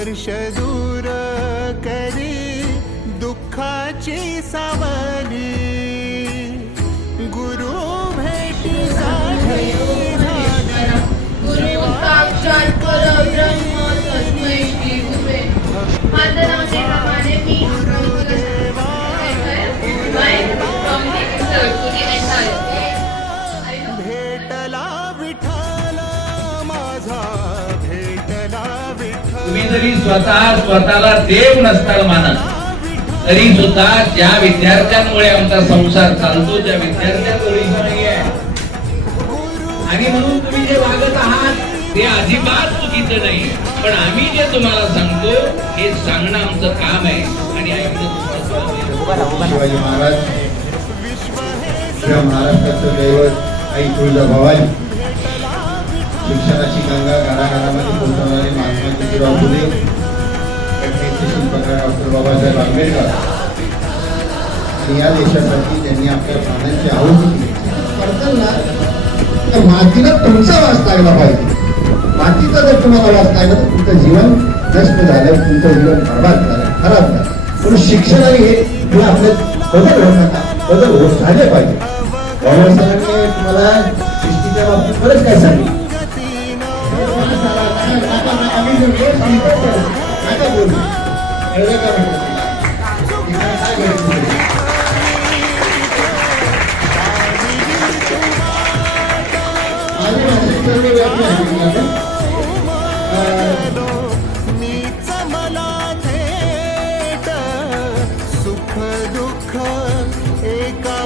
वर्ष दूर करी दुःखाची सावली गुरु भेटीसाठी भेटला विठ्ठल माझा भेटला विठ्ठल। तुम्ही जरी स्वतःला देव नसताल मानत तरी सुद्धा ज्या विद्यार्थ्यांमुळे आमचा संसार चालतो त्या विद्यार्थ्यांमुळे नाहीये आणि म्हणून तुम्ही जे वागत आहात ते अजिबात चुकीचं नाही, पण आम्ही जे तुम्हाला सांगतो हे सांगणं आमचं काम आहे आणि ऐकणं तुमचं काम आहे। शिवाजी महाराज या महाराष्ट्राचं दैवत आई तुळजाभवानी, शिक्षणाची गंगा घराघरामध्ये पोहोचवणारे महात्मा ज्योतिराव फुले, घटनेचे शिल्पकार डॉक्टर बाबासाहेब आंबेडकर आणि या देशासाठी त्यांनी आपल्या प्राणांची आहुती दिली। तर मातीला तुमचा वास लागला पाहिजे, मातीचा जर तुम्हाला वास लागला तर तुमचं जीवन नष्ट झालं, तुमचं जीवन बरबाद झालं, खराब झालं। म्हणून शिक्षण आणि हे आपले बदल होत नका, बदल होत झाले पाहिजे। बाबासाहेबांनी तुम्हाला शिस्तीच्या बाबतीत बरंच काय सांगितलं, मीच मला थेट सुख दुःख एका